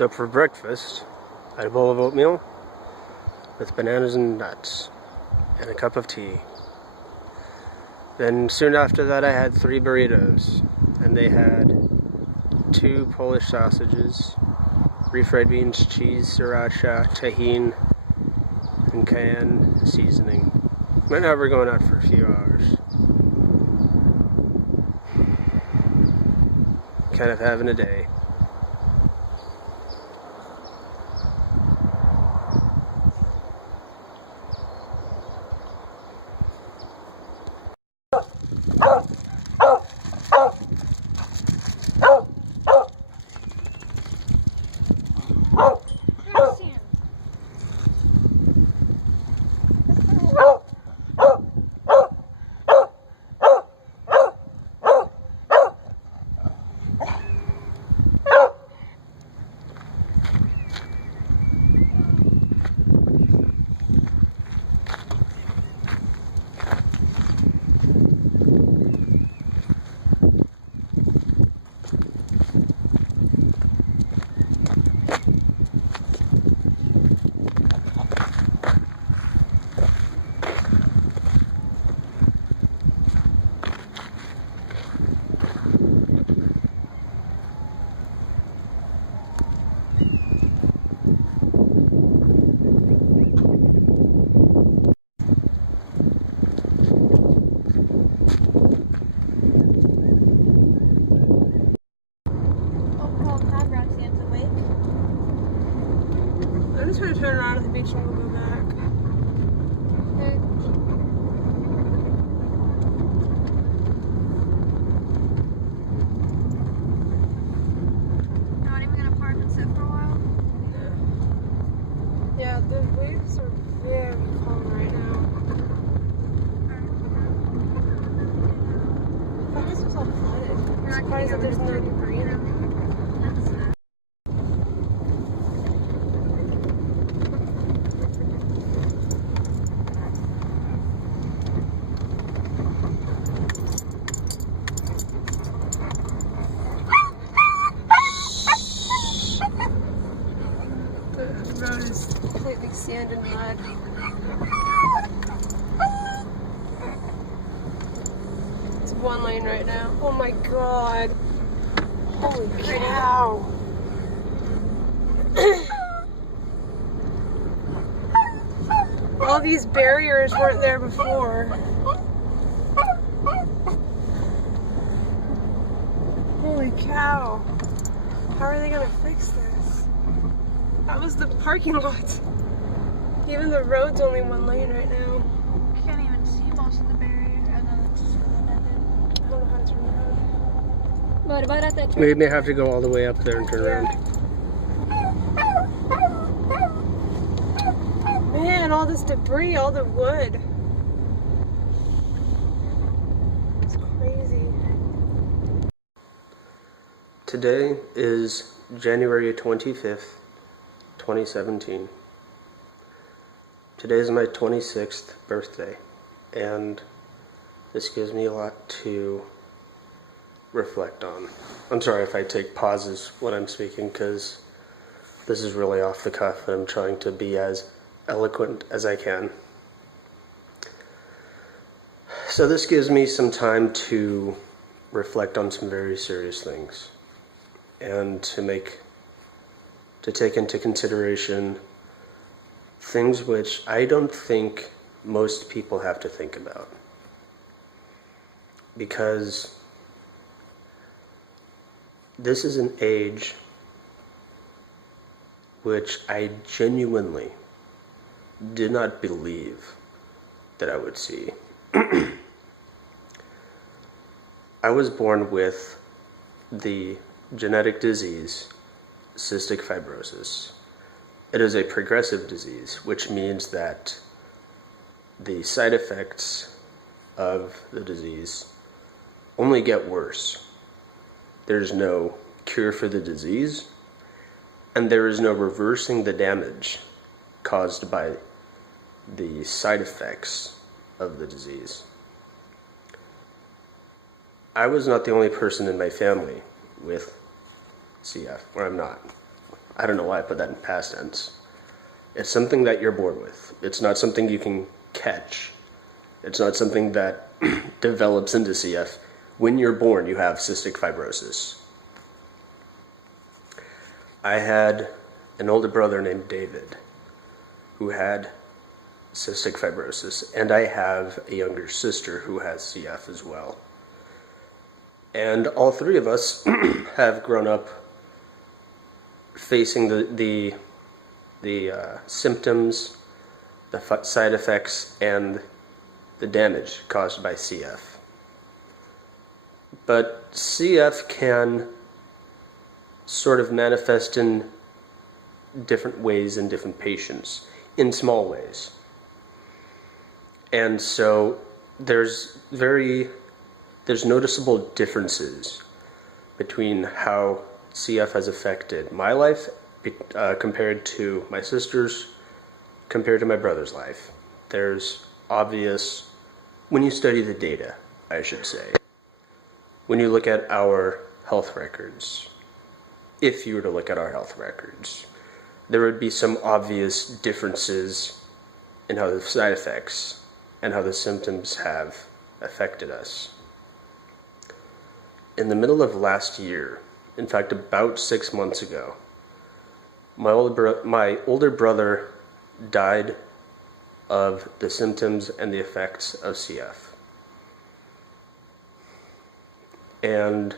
So for breakfast, I had a bowl of oatmeal with bananas and nuts and a cup of tea. Then soon after that I had 3 burritos, and they had 2 Polish sausages, refried beans, cheese, sriracha, tahini, and cayenne seasoning. Right now we're going out for a few hours. Kind of having a day. I'm just going to turn around at the beach and we'll go back. Not even going to park and sit for a while? Yeah, the waves are very calm right now. I thought this was all flooded. I'm surprised that there's no debris. The road is completely sand and mud. It's 1 lane right now. Oh my god. Holy cow. All these barriers weren't there before. Holy cow. How are they gonna fix this? That was the parking lot. Even the road's only 1 lane right now. You can't even see most of the barrier. I don't know how to turn around. What about at that We may have to go all the way up there and turn around. Man, all this debris, all the wood. It's crazy. Today is January 25th, 2017. Today is my 26th birthday, and this gives me a lot to reflect on. I'm sorry if I take pauses when I'm speaking, because this is really off the cuff and I'm trying to be as eloquent as I can. So this gives me some time to reflect on some very serious things, and to take into consideration things which I don't think most people have to think about. Because this is an age which I genuinely did not believe that I would see. I was born with the genetic disease cystic fibrosis. It is a progressive disease, which means that the side effects of the disease only get worse. There's no cure for the disease, and there is no reversing the damage caused by the side effects of the disease. I was not the only person in my family with CF, or I'm not. I don't know why I put that in past tense. It's something that you're born with. It's not something you can catch. It's not something that develops into CF. When you're born, you have cystic fibrosis. I had an older brother named David who had cystic fibrosis, and I have a younger sister who has CF as well. And all three of us have grown up facing the symptoms, the side effects, and the damage caused by CF. But CF can sort of manifest in different ways in different patients, in small ways. And so there's noticeable differences between how CF has affected my life compared to my sister's, compared to my brother's life. There's obvious, when you study the data, I should say, when you look at our health records, if you were to look at our health records, there would be some obvious differences in how the side effects and how the symptoms have affected us. In the middle of last year, in fact about 6 months ago, my older brother died of the symptoms and the effects of CF. And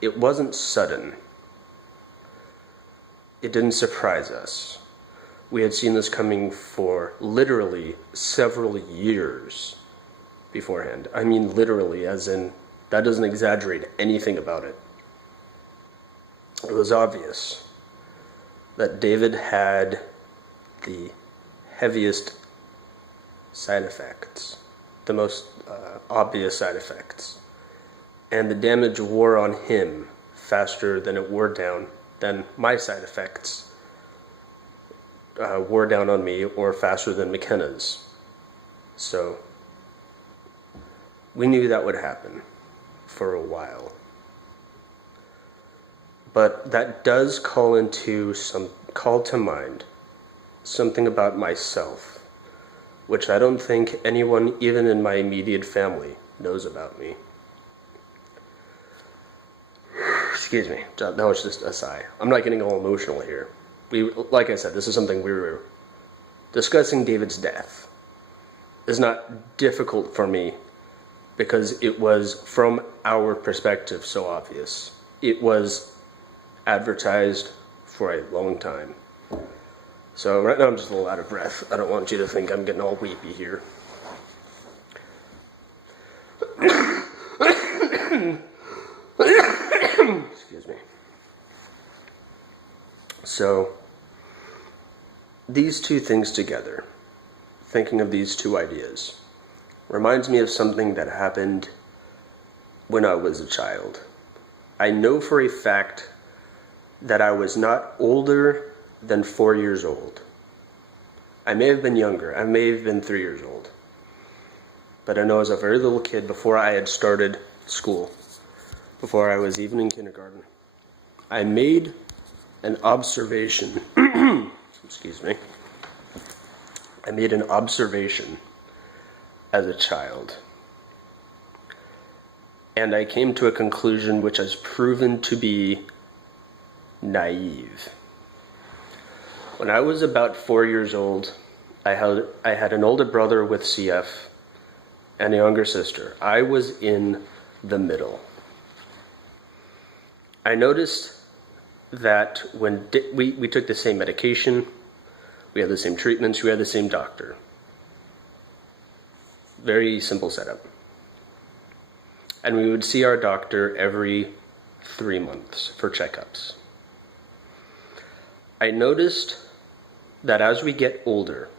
it wasn't sudden. It didn't surprise us. We had seen this coming for literally several years beforehand. I mean literally, as in, that doesn't exaggerate anything about it. It was obvious that David had the heaviest side effects, the most obvious side effects. And the damage wore on him faster than it wore down, than my side effects wore down on me, or faster than McKenna's. So we knew that would happen for a while. But that does call to mind something about myself, which I don't think anyone, even in my immediate family, knows about me. Excuse me, that was just a sigh. I'm not getting all emotional here. Like I said, this is something we were discussing. David's death is not difficult for me because it was, from our perspective, so obvious. It was advertised for a long time. So right now I'm just a little out of breath. I don't want you to think I'm getting all weepy here. Excuse me. So these two things together, thinking of these two ideas, reminds me of something that happened when I was a child. I know for a fact that I was not older than 4 years old. I may have been younger. I may have been 3 years old. But I know as a very little kid, before I had started school, before I was even in kindergarten, I made an observation. Excuse me. I made an observation as a child. And I came to a conclusion which has proven to be naive. When I was about 4 years old, I had an older brother with CF and a younger sister. I was in the middle. I noticed that when we took the same medication, we had the same treatments, we had the same doctor. Very simple setup. And we would see our doctor every 3 months for checkups. I noticed that as we get older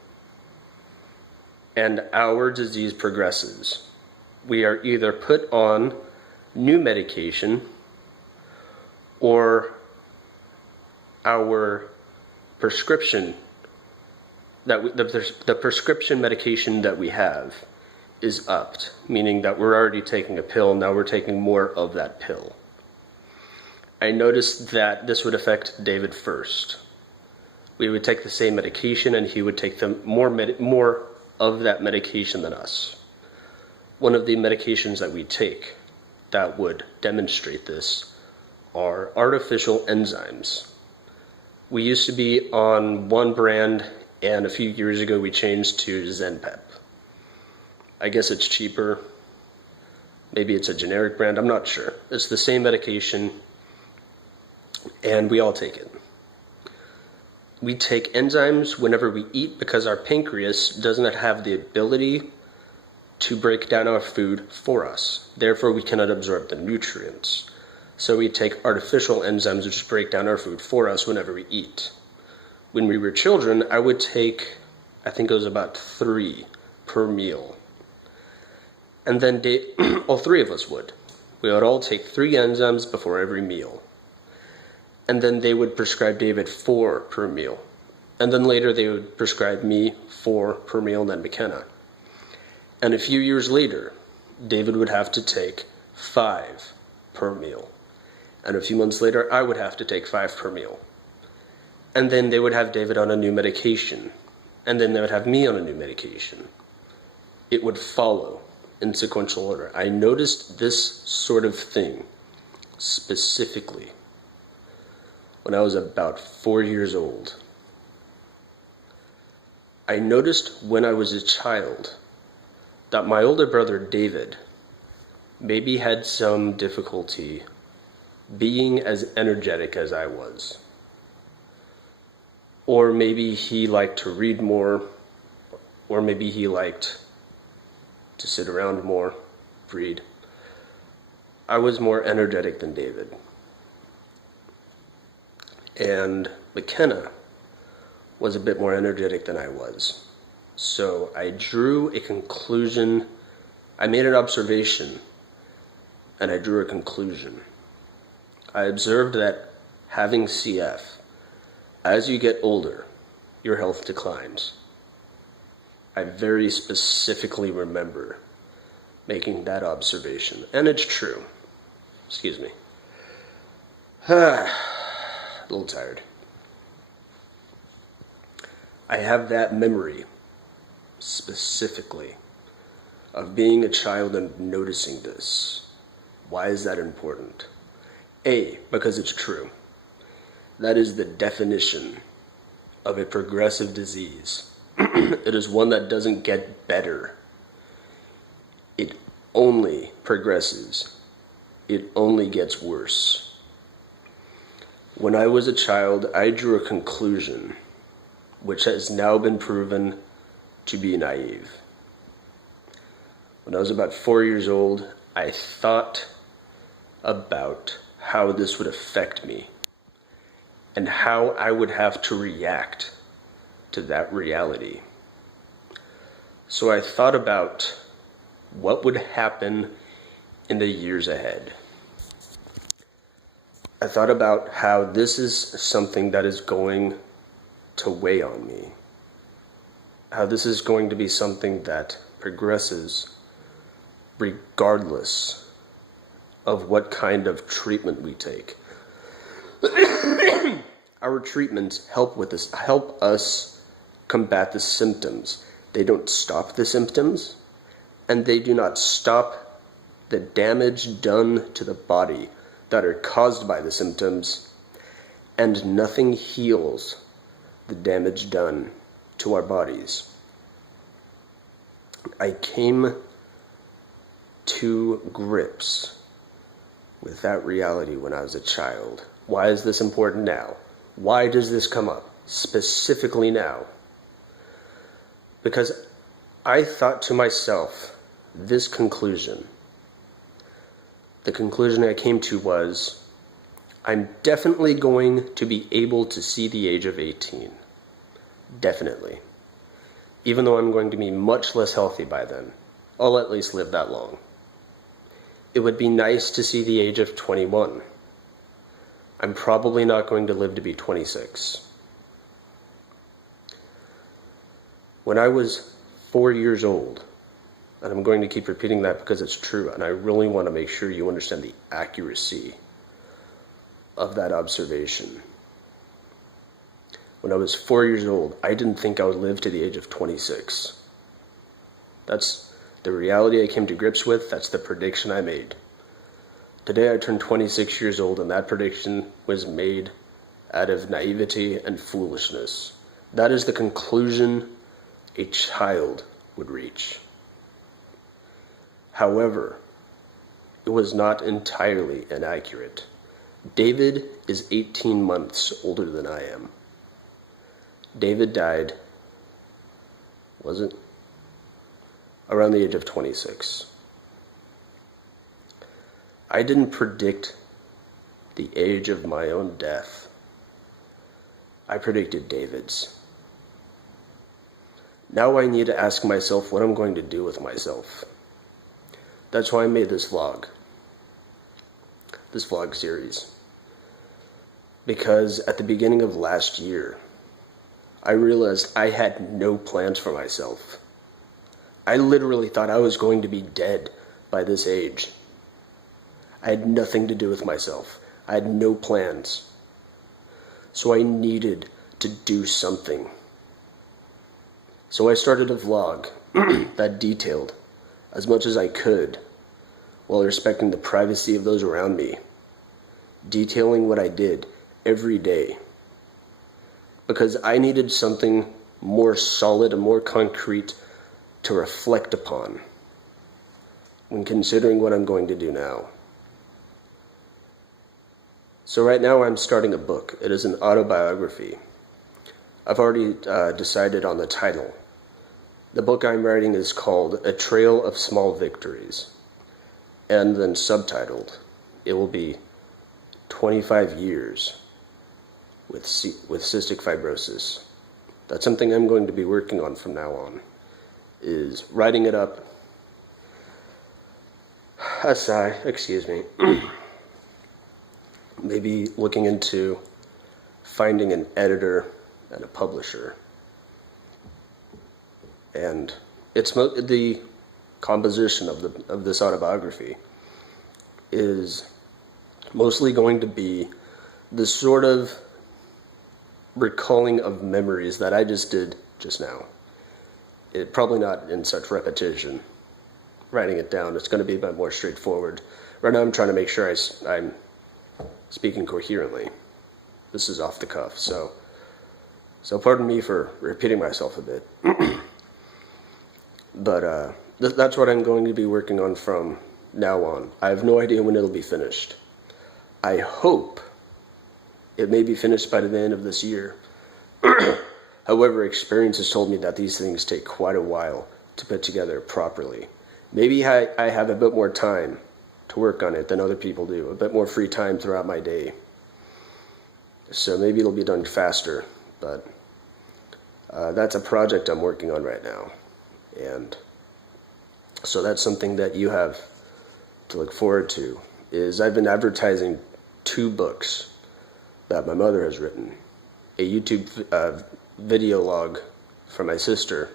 and our disease progresses, we are either put on new medication or our prescription, the prescription medication that we have is upped, meaning that we're already taking a pill, now we're taking more of that pill. I noticed that this would affect David first. We would take the same medication, and he would take more of that medication than us. One of the medications that we take that would demonstrate this are artificial enzymes. We used to be on one brand, and a few years ago we changed to Zenpep. I guess it's cheaper. Maybe it's a generic brand, I'm not sure. It's the same medication, and we all take it. We take enzymes whenever we eat because our pancreas does not have the ability to break down our food for us. Therefore, we cannot absorb the nutrients. So we take artificial enzymes which break down our food for us whenever we eat. When we were children, I would take, I think it was about 3 per meal. And then all 3 of us would. We would all take 3 enzymes before every meal. And then they would prescribe David 4 per meal. And then later they would prescribe me 4 per meal, and then McKenna. And a few years later, David would have to take 5 per meal. And a few months later, I would have to take 5 per meal. And then they would have David on a new medication. And then they would have me on a new medication. It would follow in sequential order. I noticed this sort of thing specifically when I was about 4 years old. I noticed when I was a child that my older brother David maybe had some difficulty being as energetic as I was. Or maybe he liked to read more, or maybe he liked to sit around more, read. I was more energetic than David. And McKenna was a bit more energetic than I was. So I drew a conclusion. I made an observation, and I drew a conclusion. I observed that having CF, as you get older, your health declines. I very specifically remember making that observation, and it's true. Excuse me. A little tired. I have that memory specifically of being a child and noticing this. Why is that important? A, because it's true. That is the definition of a progressive disease. It is one that doesn't get better. It only progresses. It only gets worse. When I was a child, I drew a conclusion which has now been proven to be naive. When I was about 4 years old, I thought about how this would affect me and how I would have to react to that reality. So I thought about what would happen in the years ahead. I thought about how this is something that is going to weigh on me. How this is going to be something that progresses regardless of what kind of treatment we take. Our treatments help us combat the symptoms. They don't stop the symptoms, and they do not stop the damage done to the body that are caused by the symptoms, and nothing heals the damage done to our bodies. I came to grips with that reality when I was a child. Why is this important now? Why does this come up specifically now? Because I thought to myself this conclusion. The conclusion I came to was, I'm definitely going to be able to see the age of 18. Definitely. Even though I'm going to be much less healthy by then, I'll at least live that long. It would be nice to see the age of 21. I'm probably not going to live to be 26. When I was 4 years old, and I'm going to keep repeating that because it's true, and I really want to make sure you understand the accuracy of that observation. when I was 4 years old, I didn't think I would live to the age of 26. That's the reality I came to grips with. That's the prediction I made. Today I turned 26 years old, and that prediction was made out of naivety and foolishness. That is the conclusion a child would reach. However, it was not entirely inaccurate. David is 18 months older than I am. David died, was it? Around the age of 26. I didn't predict the age of my own death. I predicted David's. Now I need to ask myself what I'm going to do with myself. That's why I made this vlog series. Because at the beginning of last year, I realized I had no plans for myself. I literally thought I was going to be dead by this age. I had nothing to do with myself. I had no plans. So I needed to do something. So I started a vlog that detailed as much as I could, while respecting the privacy of those around me, detailing what I did every day. Because I needed something more solid and more concrete to reflect upon when considering what I'm going to do now. So right now I'm starting a book. It is an autobiography. I've already decided on the title. The book I'm writing is called A Trail of Small Victories. And then subtitled, it will be 25 years with cystic fibrosis. That's something I'm going to be working on from now on, is writing it up. A sigh, excuse me. Maybe looking into finding an editor and a publisher. And it's the composition of this autobiography is mostly going to be the sort of recalling of memories that I just did just now. It probably not in such repetition. Writing it down, it's going to be a bit more straightforward. Right now I'm trying to make sure I'm speaking coherently. This is off the cuff, so pardon me for repeating myself a bit. But that's what I'm going to be working on from now on. I have no idea when it'll be finished. I hope it may be finished by the end of this year. However, experience has told me that these things take quite a while to put together properly. Maybe I have a bit more time to work on it than other people do, a bit more free time throughout my day. So maybe it'll be done faster, but that's a project I'm working on right now. And so that's something that you have to look forward to, is I've been advertising 2 books that my mother has written. A YouTube video log from my sister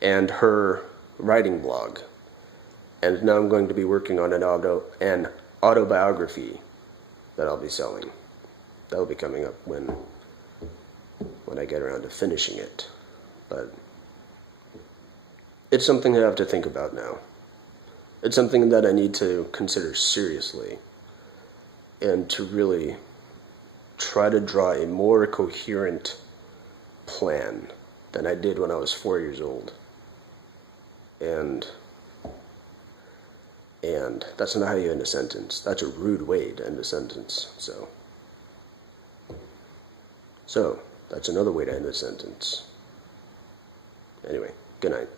and her writing blog. And now I'm going to be working on an autobiography that I'll be selling. That'll be coming up when I get around to finishing it. But it's something that I have to think about now. It's something that I need to consider seriously and to really try to draw a more coherent plan than I did when I was 4 years old. And that's not how you end a sentence. That's a rude way to end a sentence. So that's another way to end a sentence. Anyway, good night.